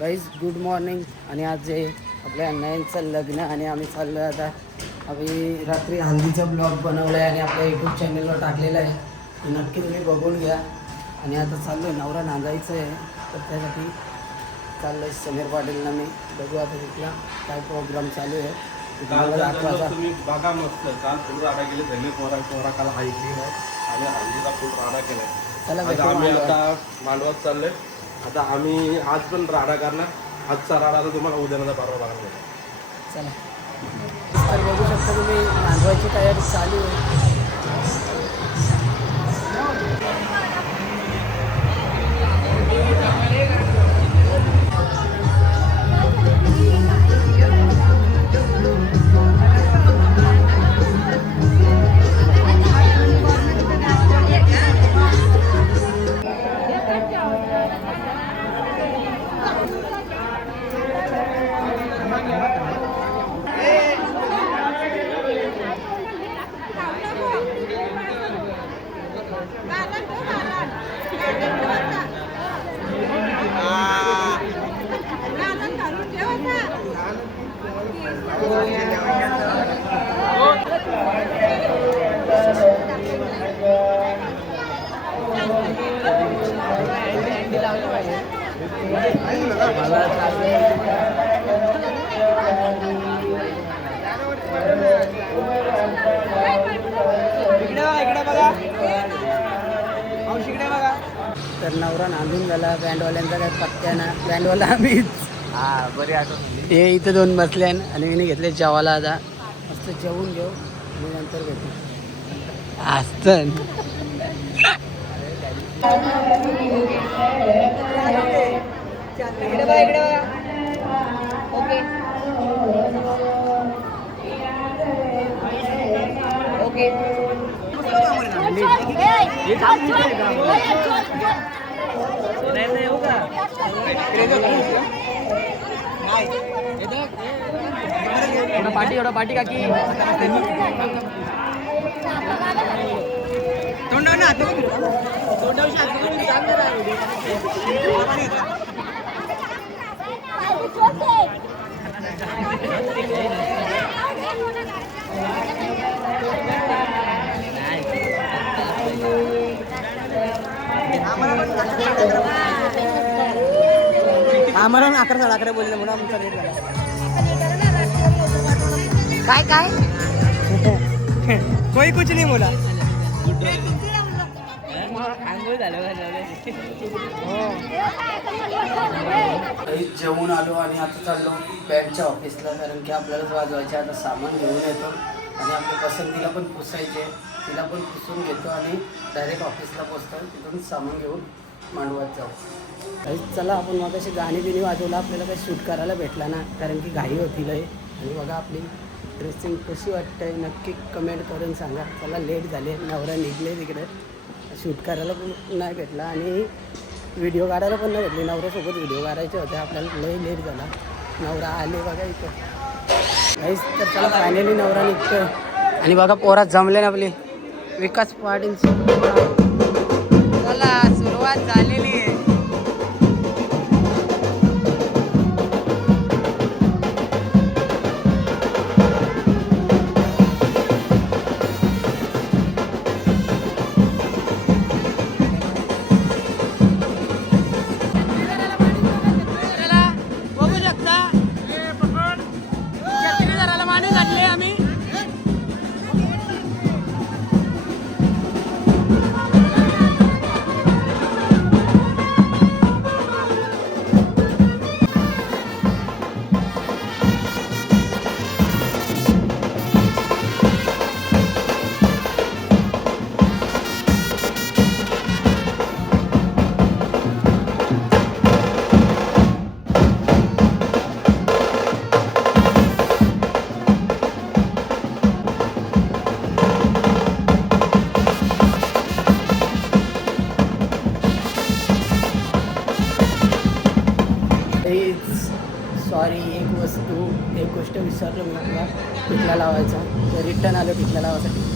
Guys good morning. आणि आज आहे आपल्या अण्णांचं लग्न आणि आम्ही चाललो आहे आता. आम्ही रात्री हल्दीचा ब्लॉग बनवला आहे आणि आपल्या यूट्यूब चॅनलवर टाकलेला आहे, तर नक्की तुम्ही बघून घ्या. आणि आता चाललो आहे नवरा नांदायचं आहे, तर त्यासाठी चाललं आहे समीर पाटीलला. मी बघू आता तिथला काय प्रोग्राम चालू आहे तुम्हाला दाखवायचा. तुम्ही बघा मस्त काल फुल राडा गेले धन्य पोरा काल ऐकली नाही आणि हल्दीचा फुल राडा केलाय. चला आम्ही आता मांडवात चाललोय. आता आम्ही आज पण राडा करणार. आजचा राडा तर तुम्हाला उद्याचा परवा बघायला मिळेल. चला तर बघू शकता तुम्ही नांदवायची तयारी चालू आहे. तर नवरा नांदून झाला. बँडवाल्यांचा काय पत्त्या ना. बँडवाला आम्हीच बरी आठवण. हे इथे दोन बसले आणि मी घेतले जेवायला. आता मस्त जेवून घेऊ आणि नंतर भेटू. असतं ओके एवढा पाठी काकी आम्हाला 11 बोलले म्हणून आमचा रेट झाला. काय काय कोई कुछ नाही बोला. जेवून आलो आणि आता चाललो बँडच्या ऑफिसला, कारण की आपल्यालाच वाजवायचे. आता सामान घेऊन येतो आणि आपल्या पसंतीला पण पुसायचे, तिला पण पुसून घेतो आणि डायरेक्ट ऑफिसला पोचतो. तिथून सामान घेऊन मांडवात जाऊ. चला आपण मग अशी गाणी बिणी वाजवलं, आपल्याला काही शूट करायला भेटला ना, कारण की घाई होती लय. आणि बघा आपली ड्रेसिंग कशी वाटतंय नक्की कमेंट करून सांगा. चला लेट झाले, नवरा निघले तिकडे, शूट करायला पण नाही भेटला आणि व्हिडिओ काढायला पण नाही भेटले. नवऱ्यासोबत व्हिडिओ काढायचे होते आपल्याला, लय लेट झाला. नवरा आले बघा इथं काहीच. तर चला फायनली नवरा निघतो आणि बघा पोरात जमले ना आपली विकास पाटीलची. चला सुरुवात झालेली आहे. सॉरी एक गोष्ट विसरलो मी आपला टिकला लावायचा, तर रिटर्न आलो टिकला लावायसाठी.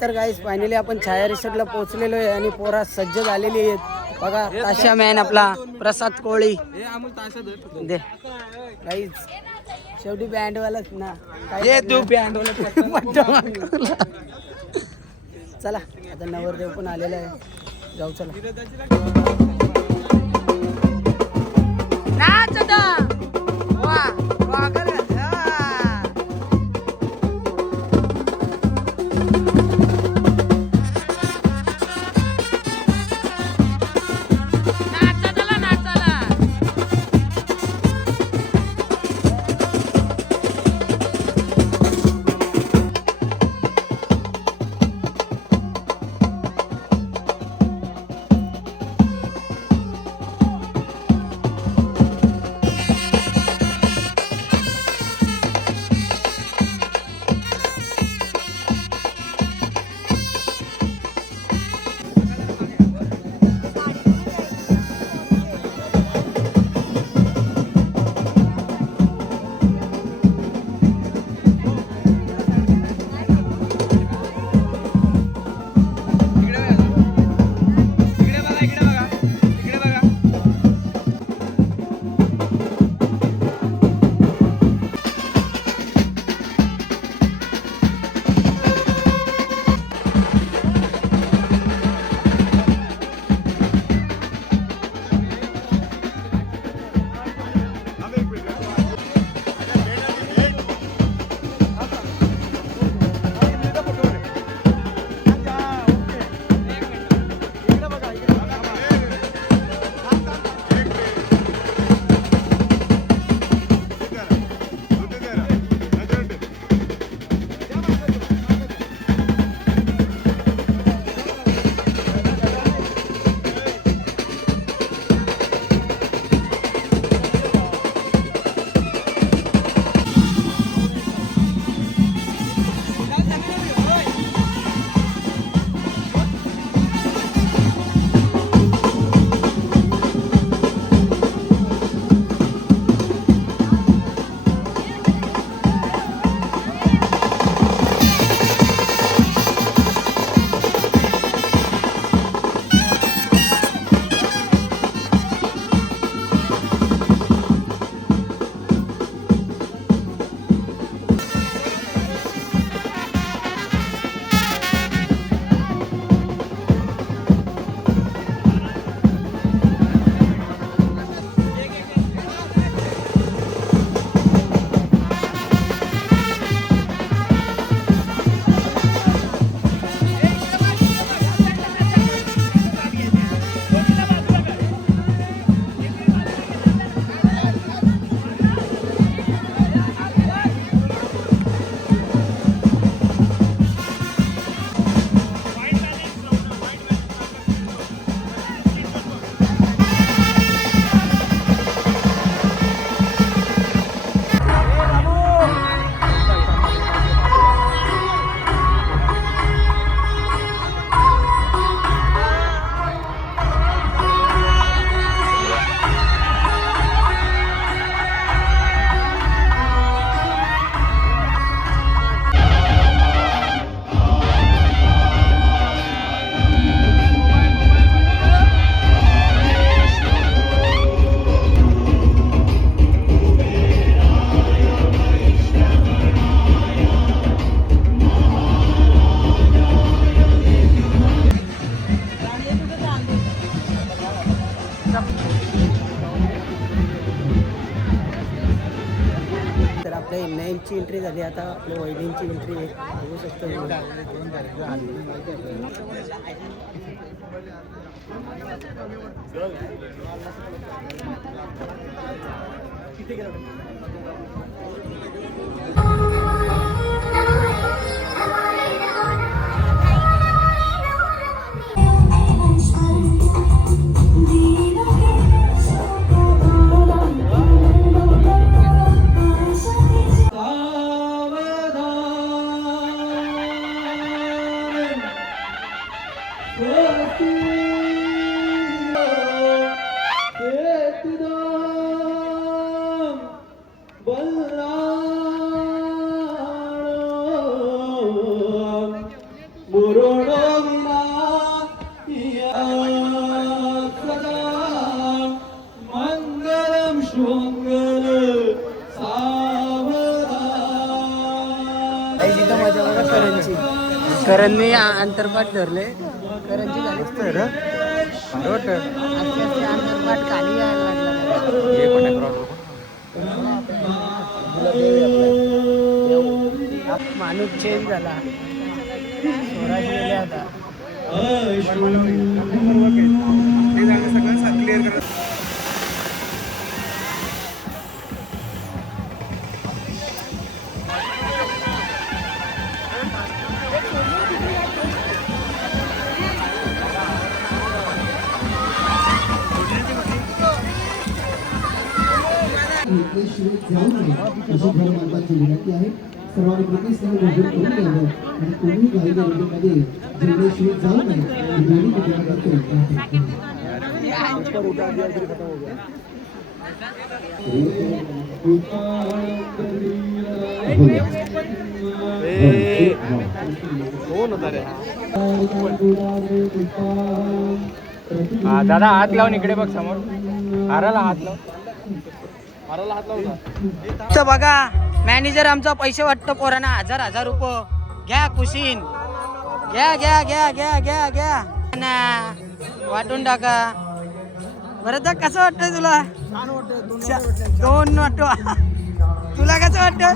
तर गाईस फायनली आपण छाया रिसॉर्टला पोहोचलेलो आहे आणि पोरा सज्ज झालेली आहेत बघा. ताशा मॅन आपला प्रसाद कोळी दे गाईस. शेवटी बँडवालाच ना काय तू बँडवाला. चला आता नवरदेव पण आलेला आहे, जाऊ चला. नाच आता. वा वा कर. आपल्या नॅनची एंट्री झाली, आता आपल्या वहिनींची एंट्री आहे, बघू शकतो. जिथं मजा बघा करणची करणनी अंतरपाठ धरले करणची झालीच तर अंतरपाठ खाली यायला लागला माणूस चेंज झाला स्वराज गेले आता जाऊ नये अशी घरमालकांची विनंती आहे. सर्वांनी प्रतिष्ठाने भोजन करून घ्यावं आणि कोणी काही गर्दीमध्ये जेवल्याशिवाय जाऊ नये ही दोन्ही कुटुंबातर्फे दादा हात लावून इकडे बघ समोर हाराला हात लाव तर बघा मॅनेजर आमचा पैसे वाटतो पोरांना 1000 रुपये घ्या कुशीन घ्या घ्या घ्या घ्या घ्या घ्या ना वाटून टाका बरं तर कसं वाटतंय तुला 2 वाटतो तुला कसं वाटतं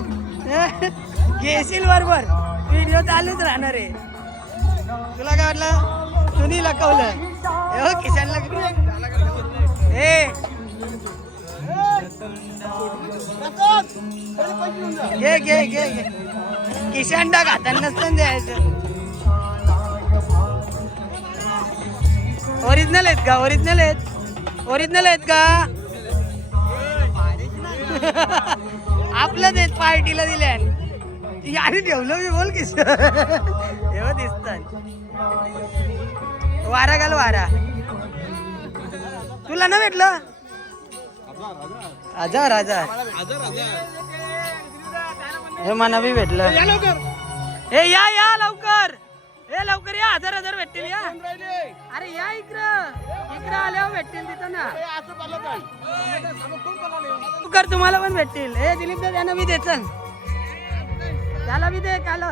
घेशील बरोबर व्हिडिओ चालूच राहणार आहे तुला काय वाटलं तुम्ही लकवलं हो किशनला ए घे घे घे घे किशन टाक हाताने नसतं द्यायचं ओरिजिनल आहेत का ओरिजिनल आहेत का आपलंच आहेत पार्टीला दिल्या याने ठेवलं मी बोल किस एवढं दिसतात वारा घाल वारा तुला ना भेटलं 1000 हे मला बी भेटलं हे या लवकर हे लवकर या 1000 भेटतील या अरे या इकडं आल्यावर भेटतील तिथं ना लवकर तुम्हाला पण भेटतील हे दिलीप दा त्यांना बी दे चल त्याला बी दे काला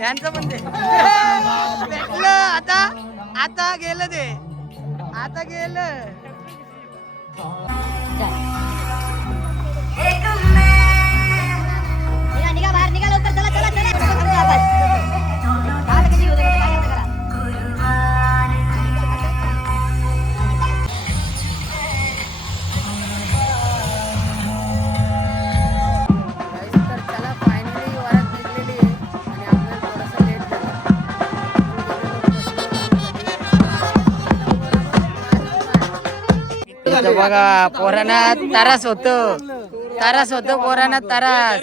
यांचं पण दे भेटलं आता गेलं ते आता गेलं निघा बाहेर निघा लवकर चला चला चला बघा पोरांना तारास होत पोरांना तारास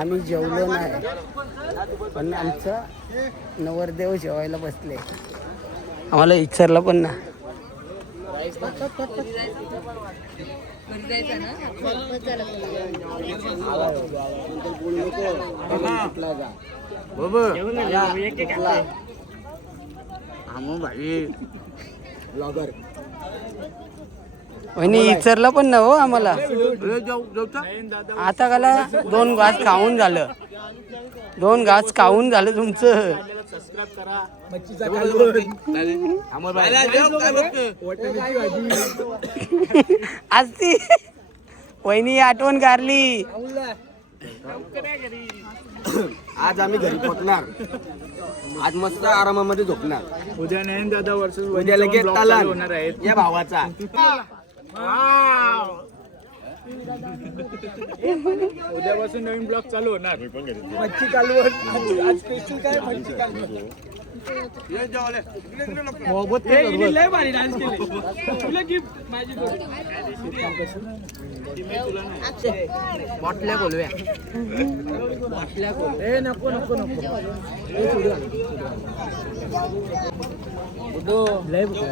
आम्ही जेवलो नाही, पण आमचा नवरदेव जेवायला बसले. आम्हाला विचारलं पण ना. वहिनी विचारलं पण ना हो आम्हाला. आता काला 2 घास खाऊन झालं, 2 घास खाऊन झालं तुमचं. आज ती वहिनी आठवण काढली. आज आम्ही घरी पोहोचणार, आज मस्त आरामामध्ये झोपणार. उद्या नयन दादा वर्सेस उद्या लगेच तालाल होणार आहेत या भावाचा. उद्यापासून नवीन ब्लॉग चालू होणार. मच्छी कालवण आज स्पेशल काय मच्छी कालवण. लय भारी डान्स केले. तुला गिफ्ट माझी बाटल्या बोलव्या. ए नको नको नको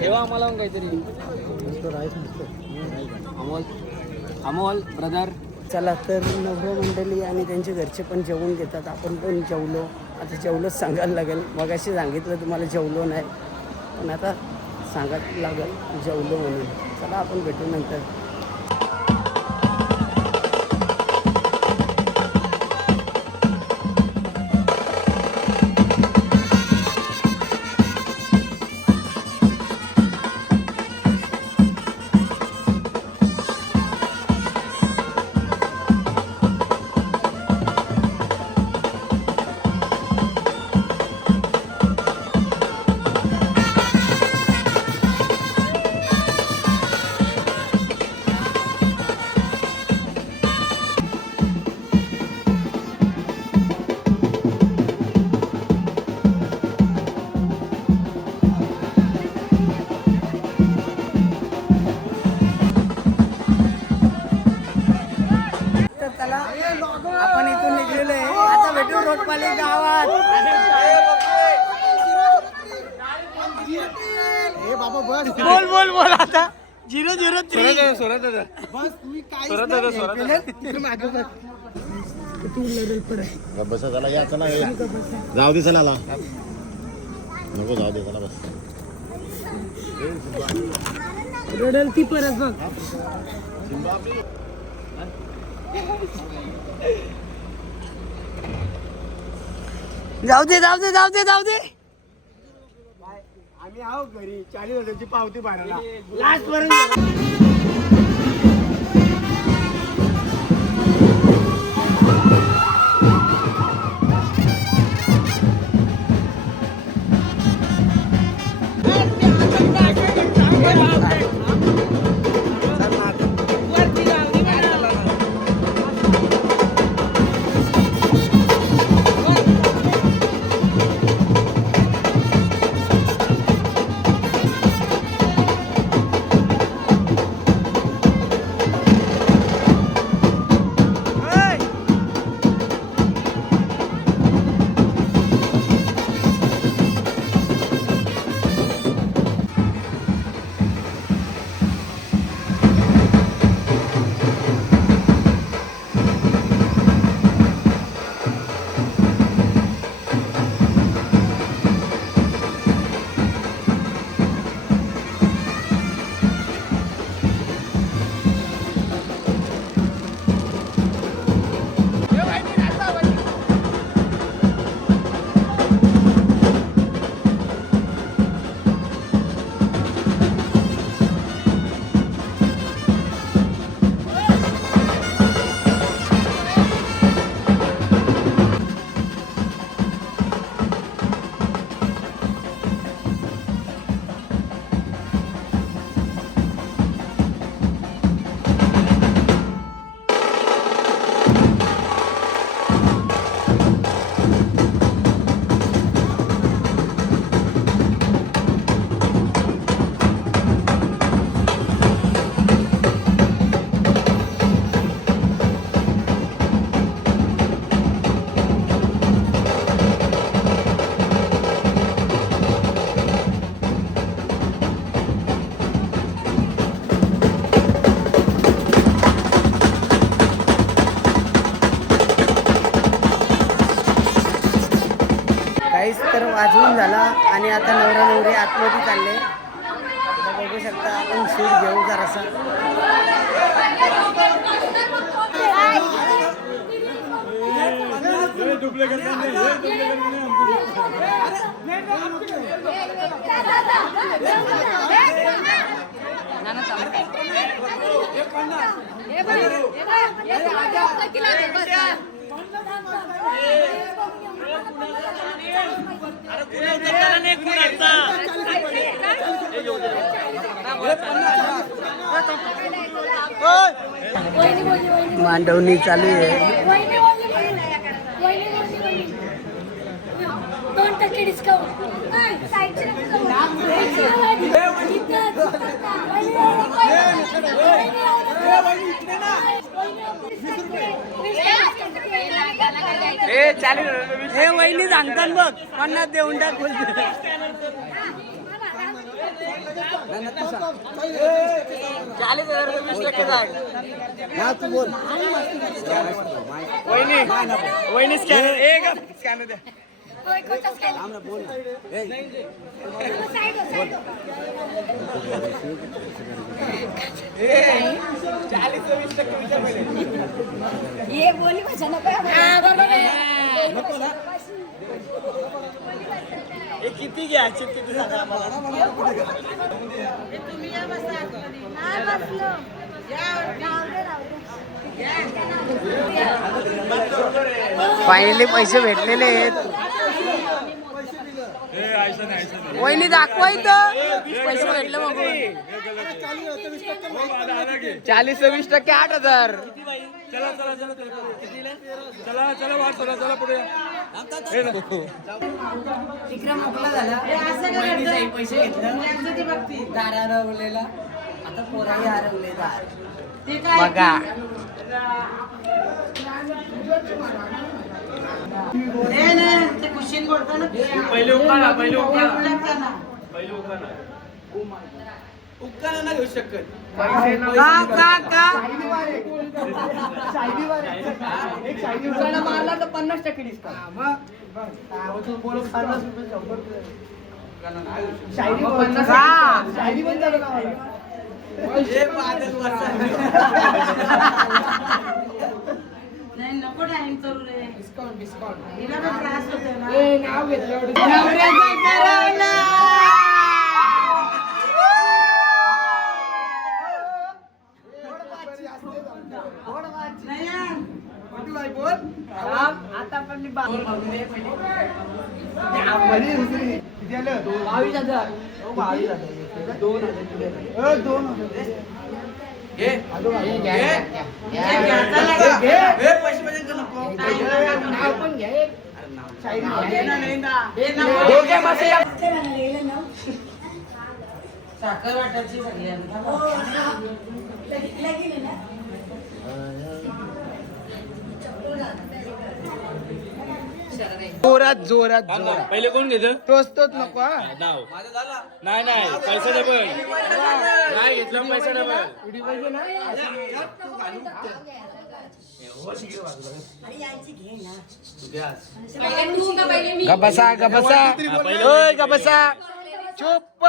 ठेवा आम्हाला काहीतरी. अमोल ब्रदर. चला तर नवरा मंडळी आणि त्यांचे घरचे पण जेवून घेतात, आपण पण जेवलो. आता जेवलोच सांगायला लागेल. मगाशी सांगितलं तुम्हाला जेवलो नाही, पण आता सांगायला लागेल जेवलो म्हणून. चला आपण भेटू नंतर. आपण इथून निघलेलो आहे. आता भेटू रोटपाली गावात. बोल बोल बोल आता 003. बस चला या चला जाऊ दे चला नको जाऊ दे चला बस. रडल ती परत बघ. जाऊ दे जाऊ दे जाऊ दे जाऊ दे. आम्ही आहो घरी 40,000ची पावती भरायला लास्ट पर्यंत. तर वाजवून झाला आणि आता नवरा नवरी आतमध्ये चालले. आता बघू शकता आपण शूट घेऊ जरासा. मांडवणी चालू आहे. 2% डिस्काउंट. हे वहिनी सांगतात बघ 50 देऊन टाक बोलते. वहिनी स्कॅनर द्या. ये बोली भाषा नको. किती घ्यायचे किती सांगा फायनली पैसे भेटलेले आहेत. वहिनी दाखवा इथं पैसे भेटले मग. 40-20% 8,000. विक्रम मोकळा झाला. पैसे घेतले दार हरवलेला. आता पोराही हरवले दार बघा. पहिले उकाना ना घेऊ शकत. मारला तर 50% डिस्काउंट. नको टाइम करू रे. डिस्काउंट हिला पण त्रास होतो ना. नाव घेतलं आता पण 22,000 साखर वाटायची जोरात जोरात जोरात. पहिले कोण घेतं? टोचतोच नको. नाही पैसे डबल नाही घेतलं. पैसे डबल गबसा गबसा गबसा चुप.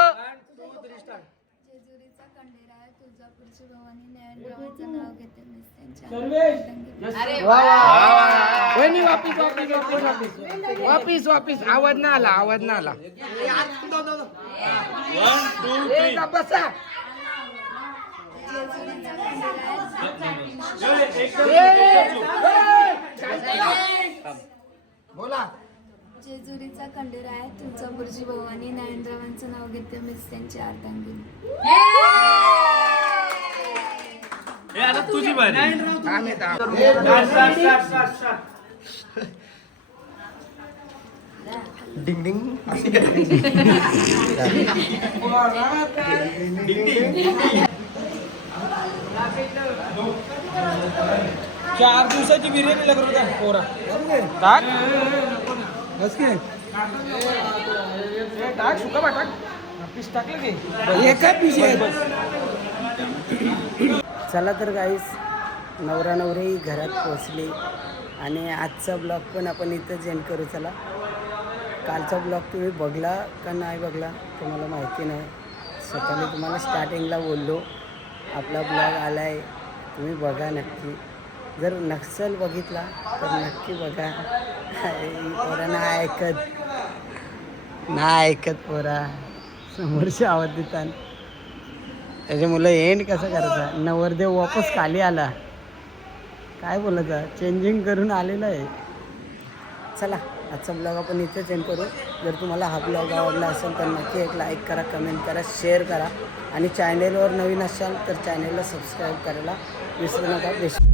जेजुरीचा खंडेराय तुळजापूरची भवानी नयनरावांचं नाव घेते मीच त्यांच्या. वहिनी वापिस आवाज ना आला. 1, 2, 3 बसा. बोला. जेजुरीचा खंडेराय तुळजापूरची भवानी नयनरावांचं नाव घेते मीच त्यांची अर्धांगिनी. आता तुझी बारी. डिंग डिंग. 4 दिवसाची बिर्याणी लागत होता पोरा. टाक सुका टाक. पीस टाकलं की एका पीस. चला तर गाईस नवरा नवरी घरात पोहोचली आणि आजचा ब्लॉग पण आपण इथंच एंड करू. चला कालचा ब्लॉग तुम्ही बघला का नाही बघला ते मला माहिती नाही. सकाळी तुम्हाला स्टार्टिंगला बोललो आपला ब्लॉग आला आहे, तुम्ही बघा नक्की. जर नक्सल बघितला तर नक्की बघा. पोरा नाही ऐकत पोरा, समोरची आवाज देतात. त्याचे मुलं एंड कसं करायचं. नवरदेव वापस खाली आला, काय बोलायचं, चेंजिंग करून आलेलं आहे. चला आजचा ब्लॉग आपण इथेच एंड करू. जर तुम्हाला हा ब्लॉग आवडला असेल तर नक्की एक लाईक करा, कमेंट करा, शेअर करा आणि चॅनेलवर नवीन असाल तर चॅनेलला सबस्क्राईब करायला विसरू नका.